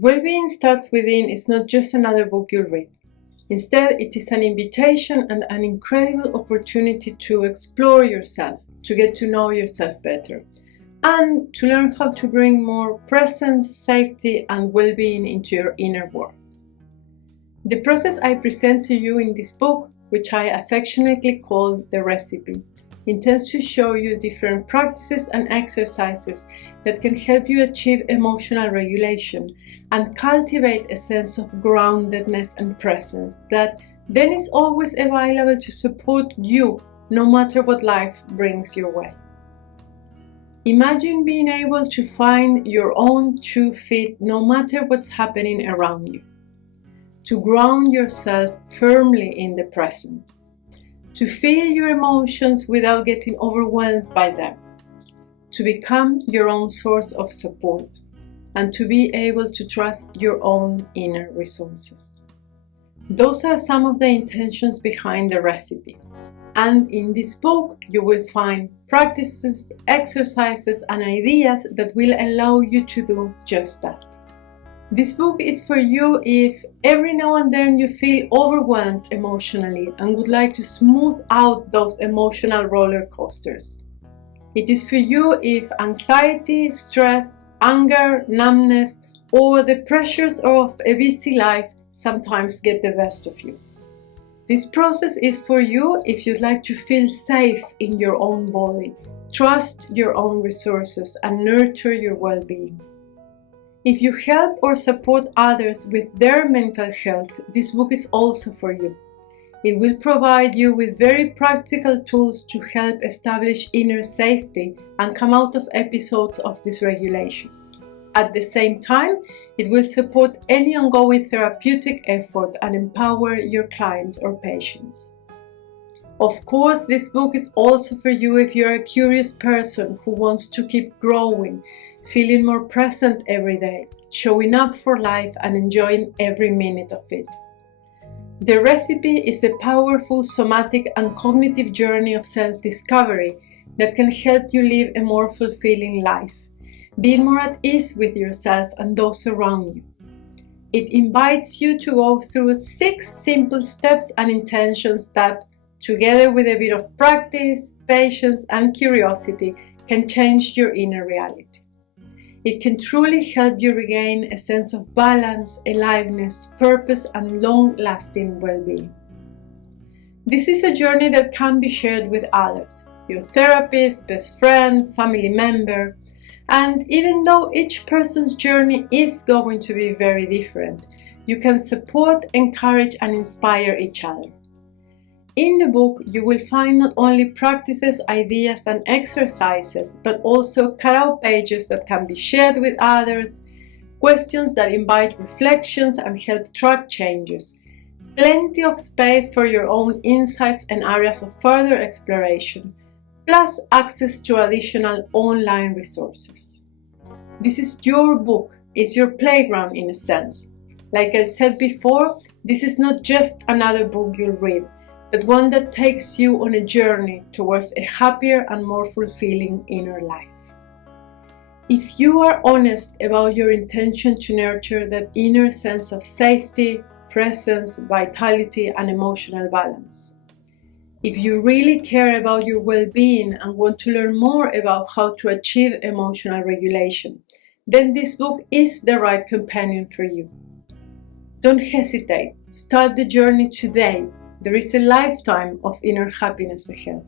Well-being Starts Within is not just another book you'll read. Instead, it is an invitation and an incredible opportunity to explore yourself, to get to know yourself better, and to learn how to bring more presence, safety, and well-being into your inner world. The process I present to you in this book, which I affectionately call the recipe, intends to show you different practices and exercises that can help you achieve emotional regulation and cultivate a sense of groundedness and presence that then is always available to support you no matter what life brings your way. Imagine being able to find your own true fit no matter what's happening around you, to ground yourself firmly in the present, to feel your emotions without getting overwhelmed by them, to become your own source of support, and to be able to trust your own inner resources. Those are some of the intentions behind the recipe. And in this book, you will find practices, exercises, and ideas that will allow you to do just that. This book is for you if every now and then you feel overwhelmed emotionally and would like to smooth out those emotional roller coasters. It is for you if anxiety, stress, anger, numbness, or the pressures of a busy life sometimes get the best of you. This process is for you if you'd like to feel safe in your own body, trust your own resources, and nurture your well-being. If you help or support others with their mental health, this book is also for you. It will provide you with very practical tools to help establish inner safety and come out of episodes of dysregulation. At the same time, it will support any ongoing therapeutic effort and empower your clients or patients. Of course, this book is also for you if you're a curious person who wants to keep growing, feeling more present every day, showing up for life and enjoying every minute of it. The recipe is a powerful somatic and cognitive journey of self-discovery that can help you live a more fulfilling life, being more at ease with yourself and those around you. It invites you to go through 6 simple steps and intentions that, together with a bit of practice, patience, and curiosity, can change your inner reality. It can truly help you regain a sense of balance, aliveness, purpose, and long-lasting well-being. This is a journey that can be shared with others, your therapist, best friend, family member, and even though each person's journey is going to be very different, you can support, encourage, and inspire each other. In the book, you will find not only practices, ideas, and exercises, but also cut-out pages that can be shared with others, questions that invite reflections and help track changes, plenty of space for your own insights and areas of further exploration, plus access to additional online resources. This is your book, it's your playground in a sense. Like I said before, this is not just another book you'll read, but one that takes you on a journey towards a happier and more fulfilling inner life. If you are honest about your intention to nurture that inner sense of safety, presence, vitality, and emotional balance, if you really care about your well-being and want to learn more about how to achieve emotional regulation, then this book is the right companion for you. Don't hesitate. Start the journey today. There is a lifetime of inner happiness ahead.